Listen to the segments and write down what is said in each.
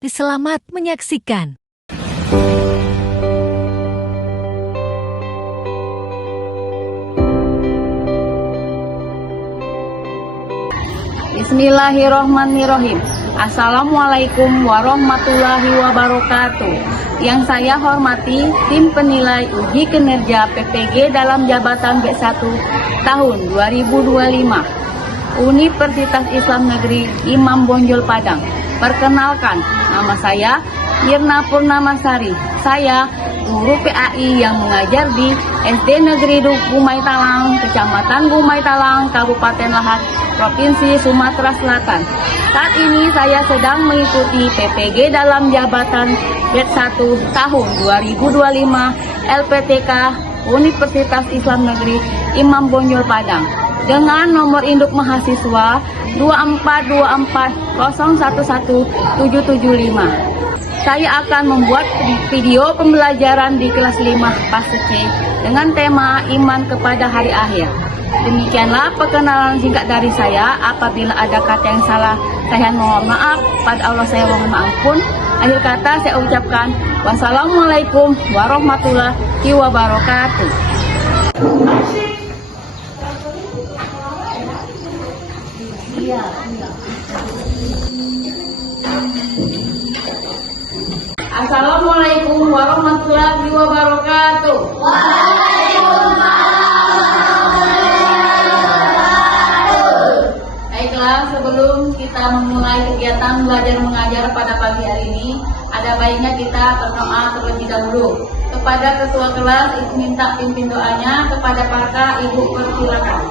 Selamat menyaksikan. Bismillahirrohmanirrohim. Assalamualaikum warahmatullahi wabarakatuh. Yang saya hormati tim penilai uji kinerja PPG dalam jabatan B1 tahun 2025 Universitas Islam Negeri Imam Bonjol Padang. Perkenalkan, nama saya Mirna Purnamasari. Saya guru PAI yang mengajar di SD Negeri Gumai Talang, Kecamatan Gumai Talang, Kabupaten Lahat, Provinsi Sumatera Selatan. Saat ini saya sedang mengikuti PPG dalam jabatan B1 tahun 2025 LPTK Universitas Islam Negeri Imam Bonjol Padang dengan nomor induk mahasiswa 24240117775. Saya akan membuat video pembelajaran di kelas 5 fase C dengan tema iman kepada hari akhir. Demikianlah perkenalan singkat dari saya. Apabila ada kata yang salah, saya mohon maaf. Pada Allah saya mohon ampun. Akhir kata saya ucapkan wassalamualaikum warahmatullahi wabarakatuh. Assalamualaikum warahmatullahi wabarakatuh. Baiklah, sebelum kita memulai kegiatan belajar mengajar pada pagi hari ini, ada baiknya kita berdoa terlebih dahulu. Kepada ketua kelas, ibu minta pimpin doanya. Kepada para ibu persilakan.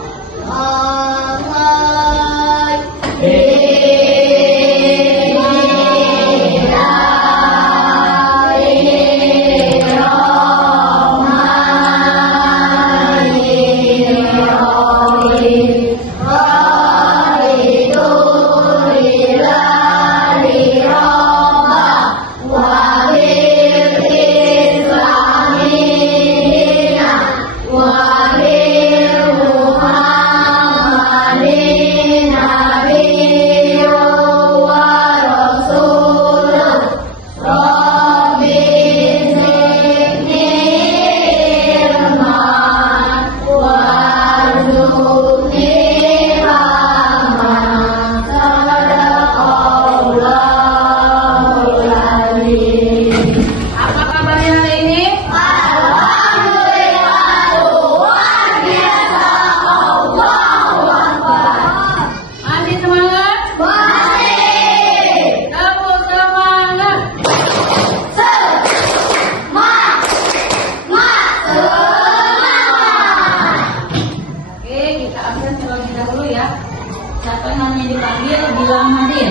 Siapa namanya dipanggil bilang hadir.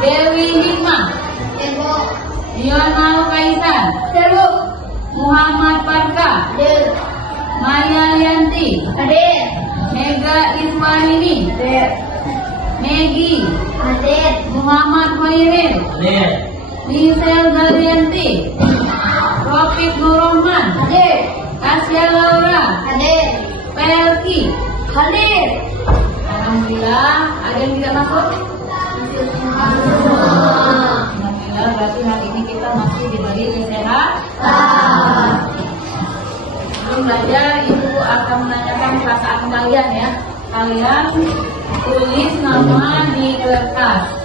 Dewi Hikmah, Diana Kaisan, Muhammad Parka, Maya Yanti, Mega Iswanini, Megi, Muhammad Hoiril, Michelle Daryanti, Rofik Nurrahman, Kasya Laura, Pelki, Alhamdulillah, ada yang tidak masuk? Alhamdulillah, berarti hari ini kita masih diberi kesehatan. Sebelum belajar, Ibu akan menanyakan perasaan kalian ya. Kalian tulis nama di kertas.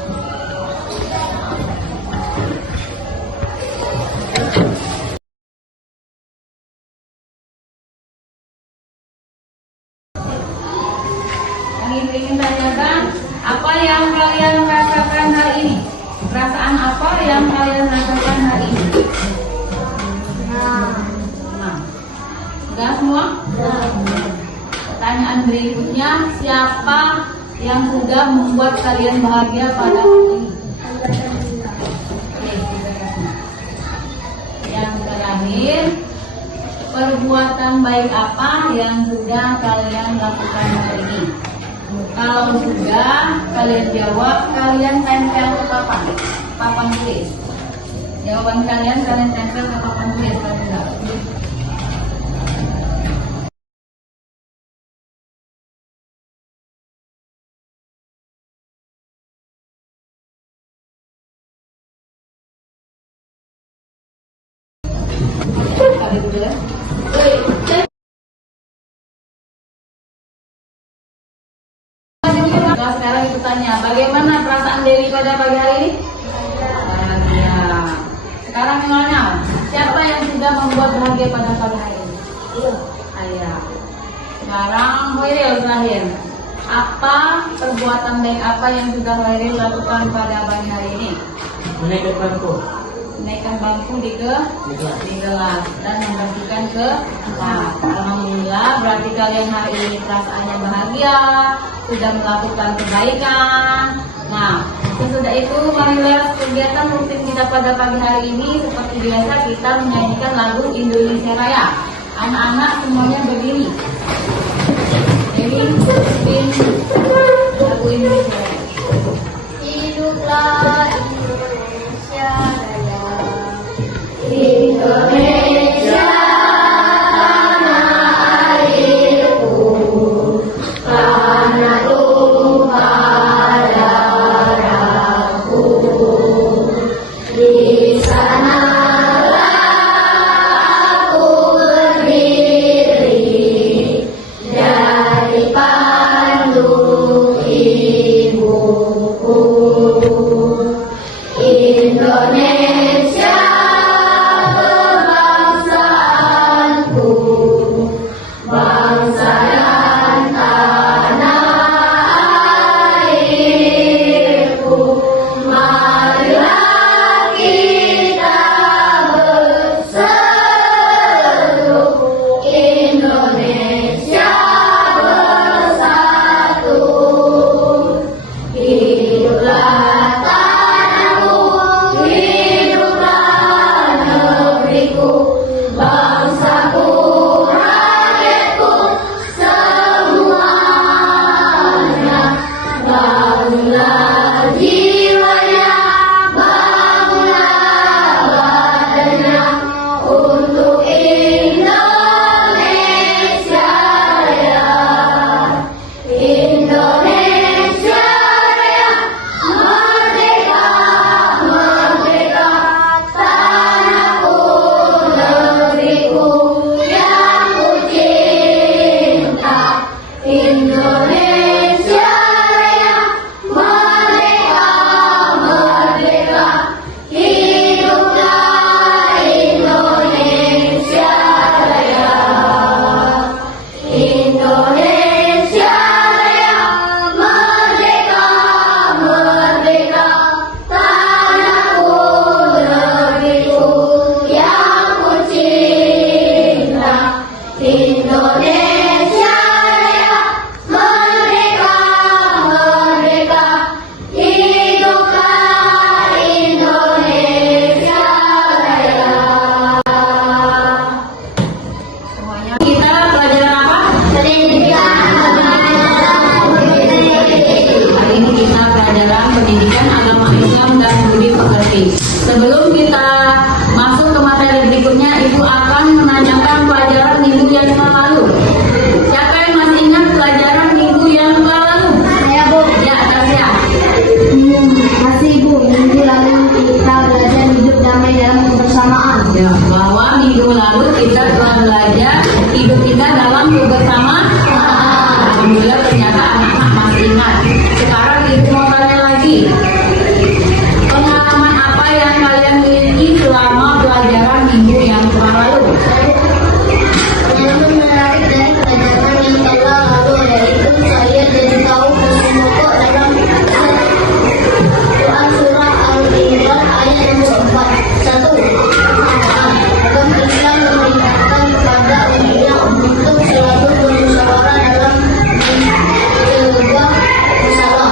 Ingin tanyakan apa yang kalian rasakan hari ini? Perasaan apa yang kalian rasakan hari ini? Sudah semua? Pertanyaan berikutnya, siapa yang sudah membuat kalian bahagia pada hari ini? Yang terakhir, perbuatan baik apa yang sudah kalian lakukan hari ini? Kalau sudah, kalian jawab, kalian tempel ke papan tulis. Jawaban kalian tempel ke papan tulis. Kalau enggak, Nah, sekarang kita tanya, bagaimana perasaan Dewi pada pagi hari ini? Bahagia. Sekarang yang mana? Siapa yang sudah membuat bahagia pada pagi hari ini? Ayah. Sekarang Hoiril terakhir. Apa perbuatan baik apa yang sudah Hoiril lakukan pada pagi hari ini? Menaikkan bangku. Menaikkan bangku di kelas dan membersihkan ke kelas. Alhamdulillah, berarti kalian hari ini perasaannya bahagia, sudah melakukan kebaikan. Nah, sesudah itu marilah kegiatan rutin kita pada pagi hari ini seperti biasa kita menyanyikan lagu Indonesia Raya. Anak-anak semuanya berdiri. Jadi, lagu Indonesia Raya. Hiduplah Indonesia Raya. Indonesia tanah airku, tanah tumpah darahku. Di sanalah aku berdiri, jadi pandu ibuku. Indonesia kebangsaanku, bangsa dan tanah airku. Marilah kita berseru, Indonesia bersatu. Hiduplah tanahku, hiduplah negeriku, bangsaku, rakyatku, semuanya. Bangunlah jiwanya, bangunlah badannya, untuk Indonesia Raya. Indonesia Raya, merdeka, merdeka, tanahku, negeriku yang ku cinta. Indonesia Raya, merdeka, merdeka, hiduplah Indonesia Raya. Indonesia Raya, merdeka, merdeka, tanahku, negeriku yang ku cinta. Indonesia Raya, merdeka, merdeka, hiduplah Indonesia Raya. Semuanya kita pelajaran apa? Hari ini kita pelajaran pendidikan agama Islam dan budi pekerti. Sebelum kita masuk ke materi berikutnya, Ibu akan menanyakan pelajaran minggu yang lalu. Siapa yang masih ingat pelajaran minggu yang lalu? Saya, Bu. Ya, Tasya. Masih, Bu. Minggu lalu kita belajar hidup damai dalam kebersamaan. Ya, bahwa minggu lalu kita telah belajar hidup kita dalam kebersamaan. Alhamdulillah ternyata anak-anak masih ingat. Sekarang Ibu mau tanya lagi. Pengalaman apa yang kalian miliki selama pelajaran minggu yang lalu? Pengalaman menarik dari pelajaran yang telah lalu yaitu saya jadi tahu kunci pokok dalam Quran surah Al-Imran ayat yang keempat. 1. Agama Islam memerintahkan kepada umatnya untuk selalu bermusyawarah dalam mencegah masalah.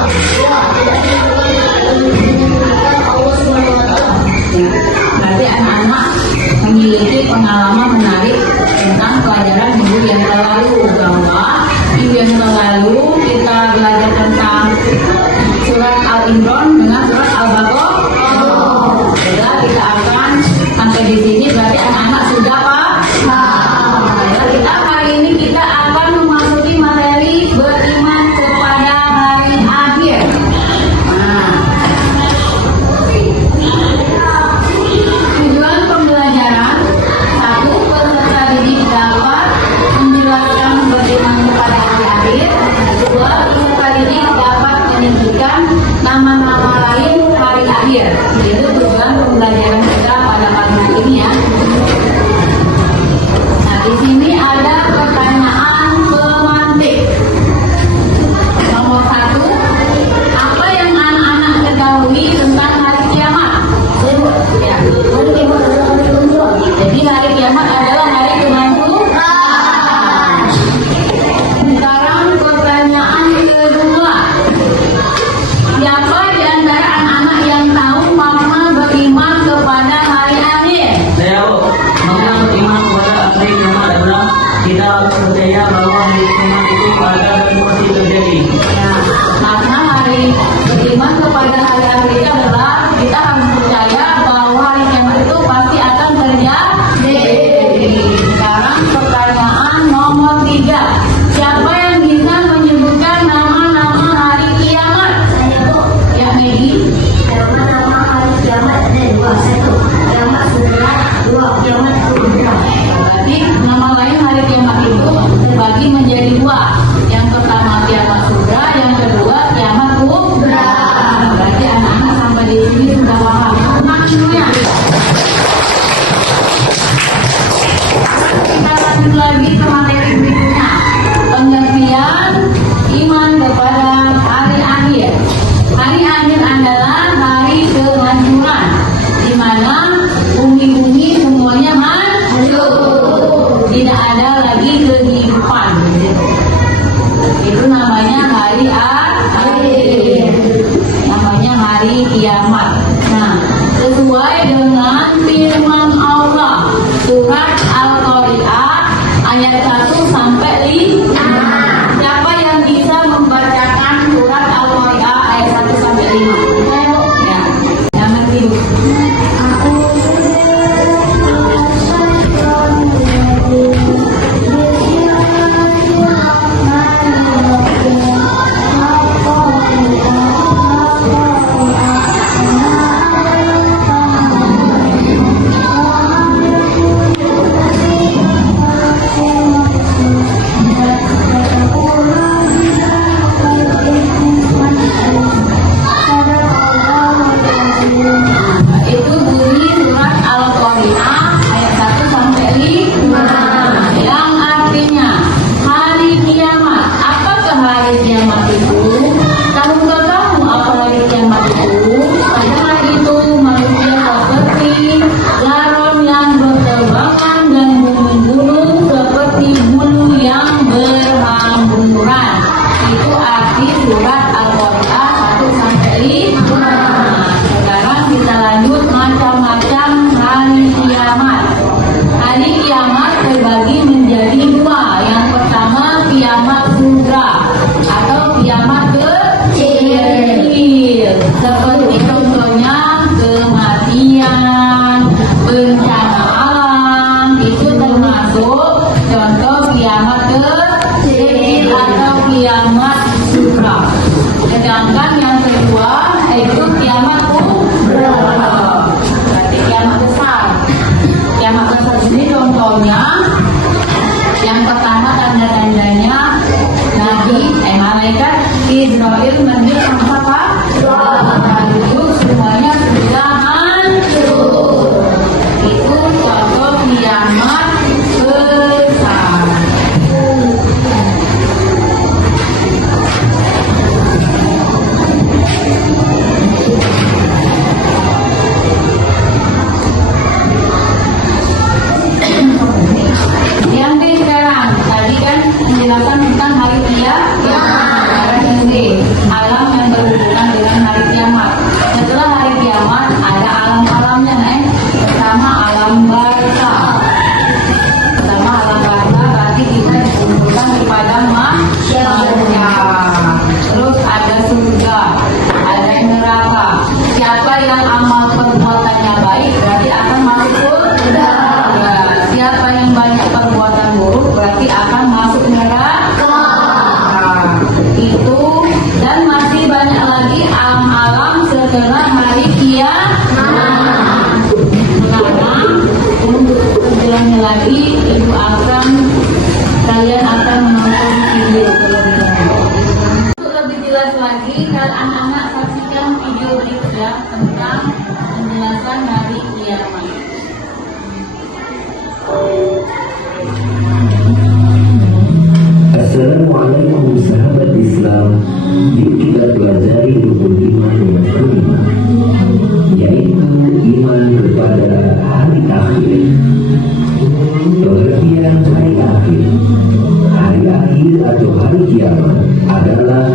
hari akhir adalah hari kehancuran, di mana bumi-bumi semuanya hancur, tidak ada lagi kehidupan. Itu namanya hari akhir, namanya hari kiamat. Nah, sesuai dengan firman Allah surat Al-Qari'ah ayat 1 sampai 5. Siapa yang bisa membacakan surat Al-Qari'ah ayat 1 sampai 5? Ya, yang ngerti. Itu bunyi surat Al-Qari'ah ayat 1 sampai 5, yang artinya hari kiamat. Apakah hari kiamat itu? Tahukah kamu apa hari kiamat itu? Pada hari itu manusia seperti laron yang berterbangan dan gunung-gunung seperti bulu yang berhamburan. Itu arti surat Al-Qari'ah 1 sampai 5. Sekarang kita lanjut macam-macam hari kiamat. Hari kiamat terbagi menjadi dua. Yang pertama kiamat sugra atau kiamat kecil. Seperti contohnya kematian, bencana alam, itu termasuk contoh kiamat kecil atau kiamat sugra. Sedangkan yang kedua itu kiamat kubra, berarti kiamat besar. Kiamat besar ini contohnya yang pertama tanda-tandanya malaikat Israel menjelang apa? Itu semuanya sudah hancur. Itu contoh kiamat besar. Yang di sekarang tadi kan menjelaskan tentang hari kiamat, alam yang berhubungan dengan hari kiamat. Setelah hari kiamat ada alam-alamnya, pertama alam barzakh. Pertama alam barzakh berarti kita dikumpulkan di padang mahsyar. Terus ada surga, ada neraka. Siapa yang amal perbuatannya baik berarti akan masuk surga. Siapa yang banyak perbuatan buruk berarti akan masuk neraka. Itu dan masih banyak lagi alam-alam setelah hari kiamat. Sekarang untuk menjelaskan lagi, Ibu akan kalian akan menonton video terlebih dahulu. Untuk lebih jelas lagi, anak-anak saksikan video berikutnya tentang penjelasan hari kiamat. Assalamualaikum sahabat Islam. Yuk kita pelajari rukun iman yang kelima, yaitu iman kepada hari akhir. Pengertian hari akhir. Hari akhir atau hari kiamat adalah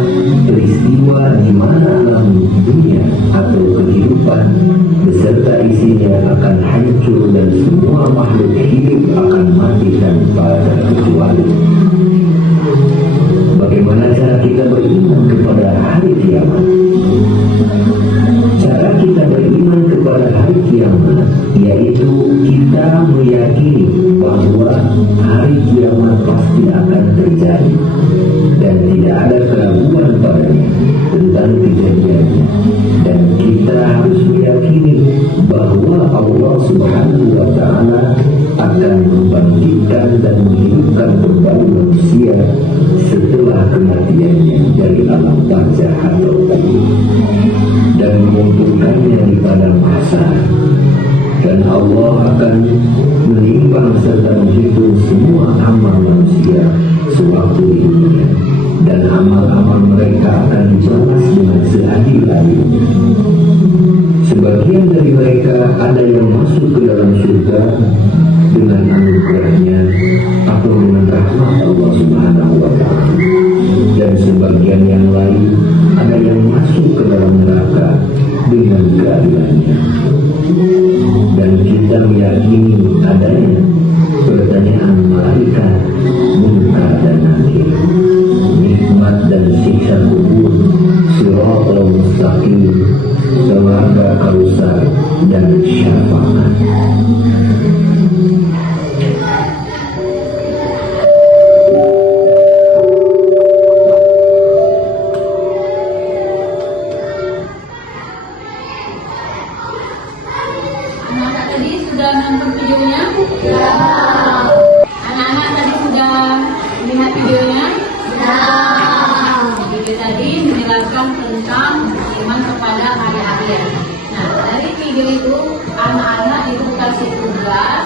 peristiwa di mana alam dunia atau kehidupan beserta isinya akan hancur dan semua makhluk hidup akan mati tanpa terkecuali. Bagaimana cara kita beriman kepada hari kiamat? Cara kita beriman kepada hari kiamat yaitu kita meyakini bahwa hari kiamat pasti akan terjadi dan tidak ada keraguan padanya tentang kejadiannya, dan kita harus meyakini bahwa Allah Subhanahu wa Ta'ala akan membangkitkan dan menghidupkan kembali manusia setelah kematiannya dari alam barzakh atau kubur dan mengumpulkannya di padang mahsyar, dan Allah akan menimbang serta menghitung semua amal manusia sewaktu di dunia, dan amal-amal mereka akan dibalas dengan seadil-adil. sebagian dari mereka ada yang masuk ke dalam surga dengan anugerahnya atau dengan rahmat Allah Subhanahu wa Ta'ala, dan sebagian yang lain ada yang masuk ke dalam neraka dengan keadilannya. Dan kita meyakini adanya pertanyaan malaikat munkar dan nakir, nikmat dan siksa kubur, siratal mustaqim, telaga kausar, dan syafaat. Anak-anak tadi sudah nonton videonya? Ya. Anak-anak tadi sudah lihat videonya? Ya. Video tadi menjelaskan tentang iman kepada hari akhir. Nah, dari video itu anak-anak itu kasih tugas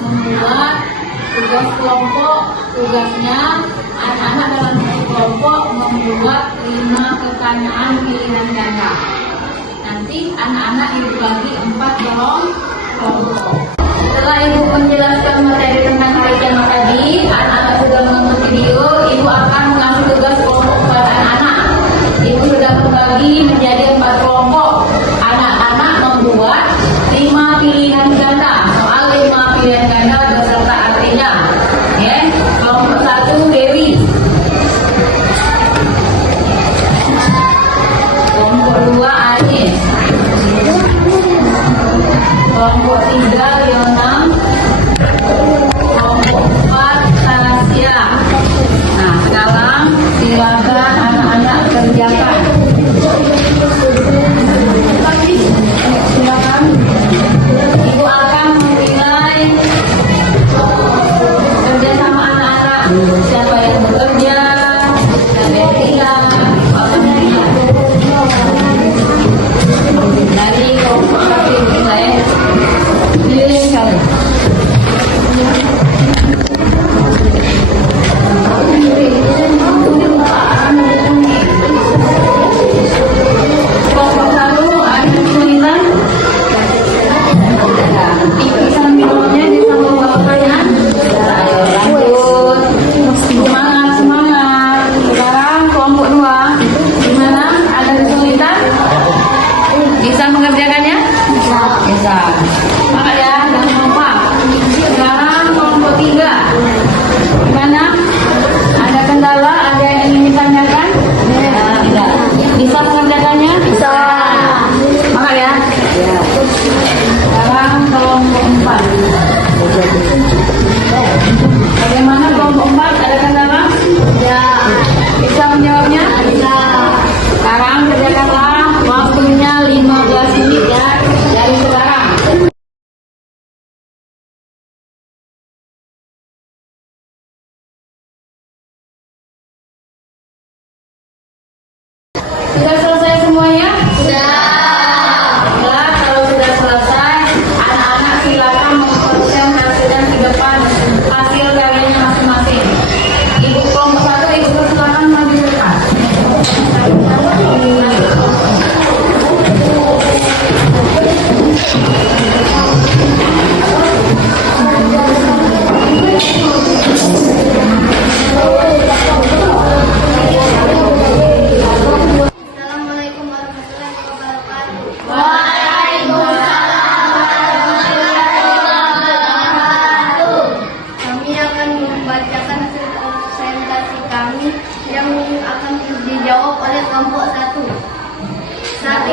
membuat tugas kelompok. Tugasnya anak-anak dalam satu kelompok membuat 5 pertanyaan pilihan ganda. Nanti anak-anak dibagi 4 kelompok. Setelah ibu menjelaskan materi tentang hari kiamat tadi, anak-anak sudah menonton video, ibu akan mengasih tugas kelompok kepada anak-anak. Ibu sudah membagi menjadi 4 kelompok. Anak-anak membuat 5 pilihan ganda. Soal 5 pilihan ganda beserta artinya. Ya, kelompok 1 Dewi. Kelompok 2 Anies. Kelompok 3 Leonam. Kelompok 4 Tasya. Nah, sekarang silakan anak-anak kerjakan. Silakan. Ibu akan menilai kerja sama anak-anak. Siapa yang bekerja, siapa yang tidak, apa yang dari kelompok kaki nilai pilih sekali. Kelompok 1 ada kesulitan. Bisa minumnya disambung bapaknya. Ayo lanjut. Semangat, semangat. Sekarang kelompok 2. Gimana? Ada kesulitan? Bisa mengerjakannya? Bisa. Maka ya, jangan lupa. Sekarang kelompok 3. Gimana? Ada kendala? Ada yang ingin ditanyakan? Tidak. Bisa mengerjakannya? Bisa. Maka ya. Sekarang kelompok 4. Bagaimana kelompok 4? Ada kendala? Ya. Bisa menjawabnya? Bisa. Sekarang kerjakanlah, waktunya 15 menit ya, dari sekarang. Sudah selesai semuanya? Sudah. Baiklah, kalau sudah selesai, anak-anak silakan mempresentasikan di depan hasil karyanya masing-masing. Ibu kelompok 1, ibu silakan maju ke depan. Assalamualaikum warahmatullahi wabarakatuh. Waalaikumsalam warahmatullahi wabarakatuh. Kami akan membacakan hasil presentasi kami yang akan dijawab oleh kelompok 1. Satu,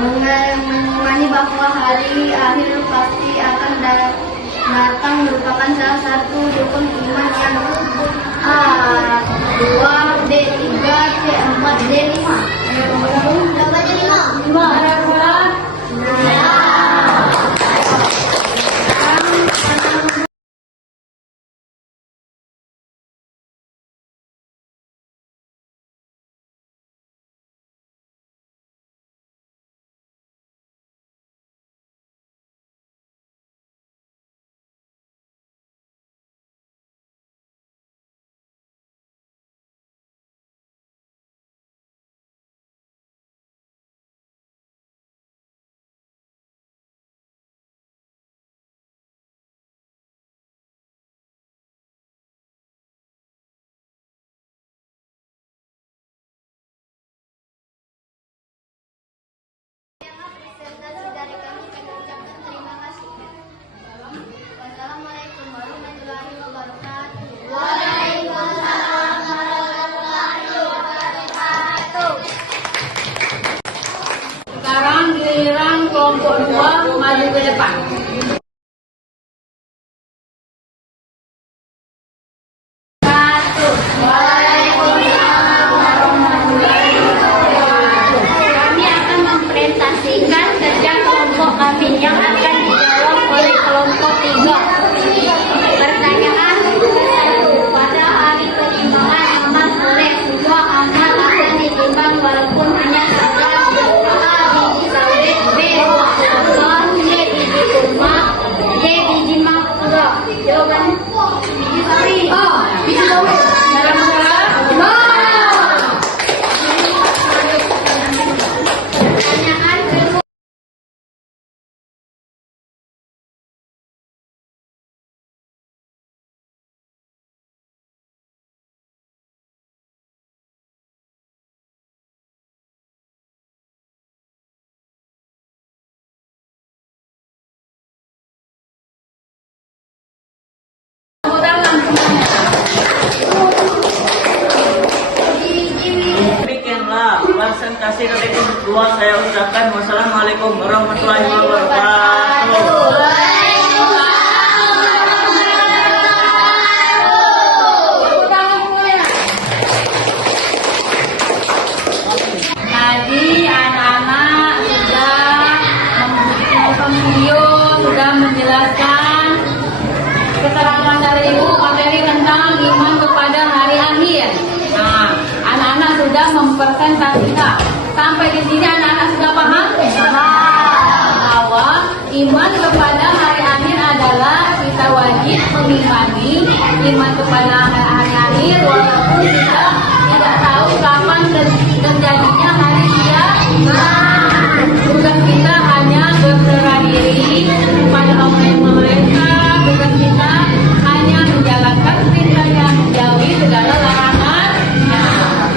mengimani bahwa hari akhir pasti akan datang merupakan salah satu rukun iman yang A2, D3, C4, D5. Dapat 5. kelompok 2 maju ke depan. Kami akan mempresentasikan kerja kelompok kami yang akan dijawab oleh kelompok 3. Pertanyaan ke-1. Pada hari penimbangan amal soleh, semua amal akan ditimbang walaupun hanya saja A. Biji sawit, B. buah kurma, C. Biji kurma, D. Biji mangga. Jawaban biji sawit. Biji sawit. Cara menjawab. Pertanyaan kedua. Demikianlah presentasi dari kedua saya ucapkan wassalamualaikum warahmatullahi wabarakatuh. Tadi anak-anak sudah video sudah menjelaskan keterangan dari Ibu materi tentang iman kepada hari akhir. Nah, anak-anak sudah mempresentasikan. Sampai di sini anak-anak sudah paham? Bahwa iman kepada hari akhir adalah kita wajib mengimani iman kepada hari akhir walaupun kita tidak tahu kapan terjadinya hari kiamat. Tugas kita hanya berserah diri kepada Allah yang Maha Esa. Tugas kita hanya menjalankan perintahnya, menjauhi segala larangan.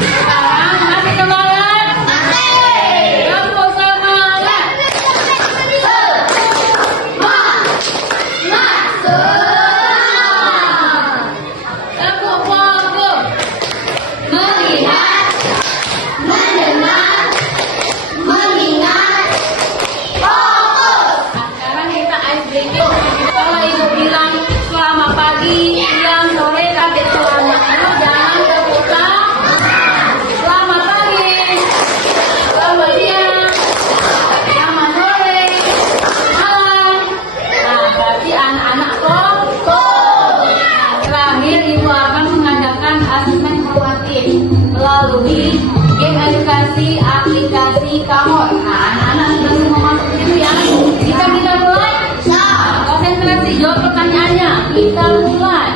Sekarang masih semangat? Kamu semangat? Kamu fokus melihat, mendengar, mengingat, fokus. Sekarang kita SDG. Kalau ibu bilang selamat pagi, siang, sore, sampai selamat malam, jangan terputar. Selamat pagi, selamat siang, selamat sore, malam. Nah, berarti anak-anak fokus. Terakhir ibu akan mengadakan asesmen formatif melalui game edukasi aplikasi Kamor. Nah, anak-anak sudah semua masuk ke situ ya. Kita mulai. Konsentrasi jawab pertanyaannya. Kita mulai.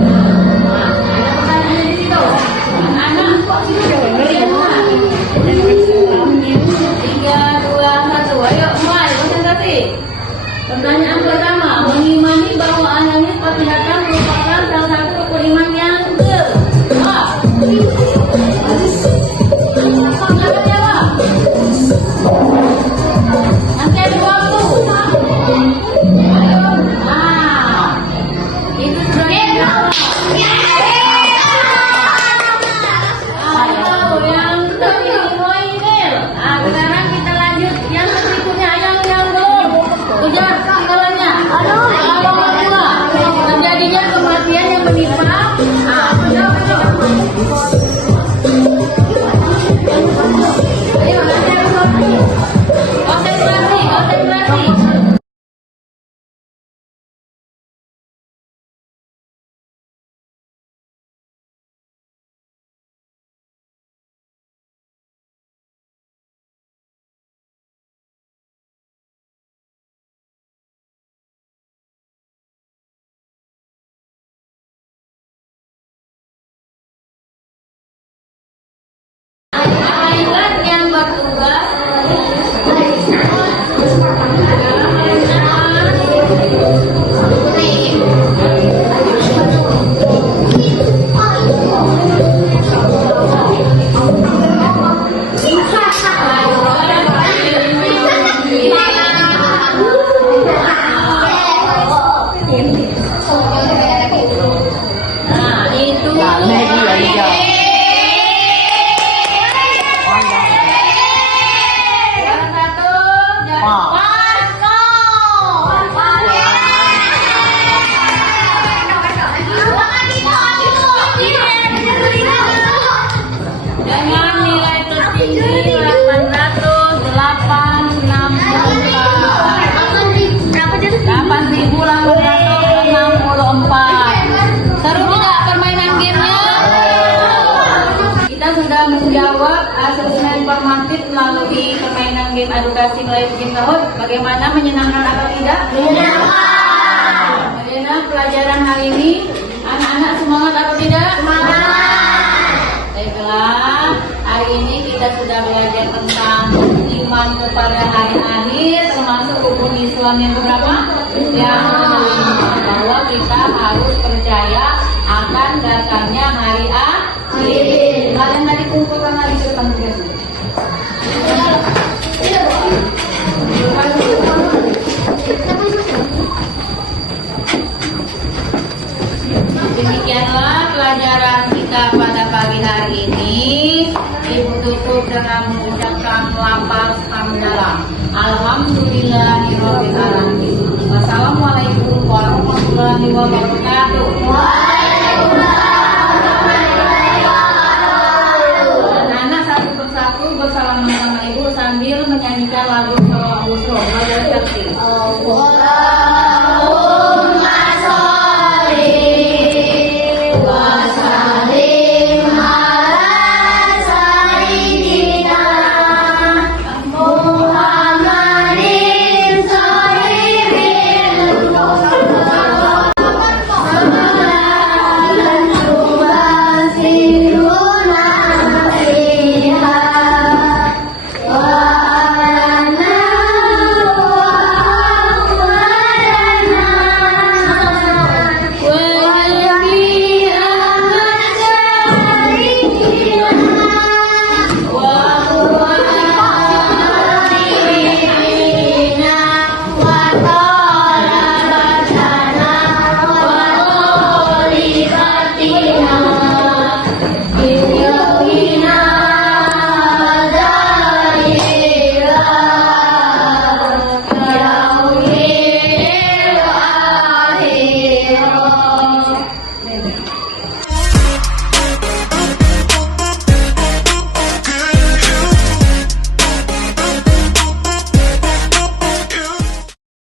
Nah, ada pertanyaan di situ. Anak-anak kok situ jawab? 3, 2, 1. Ayo mulai konsentrasi. Pertanyaan pertama, mengimani bahwa adanya perbuatan merupakan salah satu rukun iman yang Semangat jawab. informatif melalui permainan game edukasi melalui game tahun. Bagaimana, menyenangkan atau tidak? Menyenangkan. Bagaimana pelajaran hari ini? Anak-anak semangat atau tidak? Semangat. Baiklah, hari ini kita sudah belajar tentang iman kepada hari akhir, termasuk rukun Islam yang berapa? Yang kelima, bahwa kita harus percaya akan datangnya hari akhir. Kalian tadi kumpulkan lagi ke depan kelas. Demikianlah pelajaran kita pada pagi hari ini. Ibu tutup dengan mengucapkan lafaz hamdalah. Alhamdulillahirabbil alamin. Wassalamualaikum warahmatullahi wabarakatuh. Anak-anak satu persatu bersalaman sama ibu sambil menyanyikan lagu Sholawat Rasul. Belajar tertib.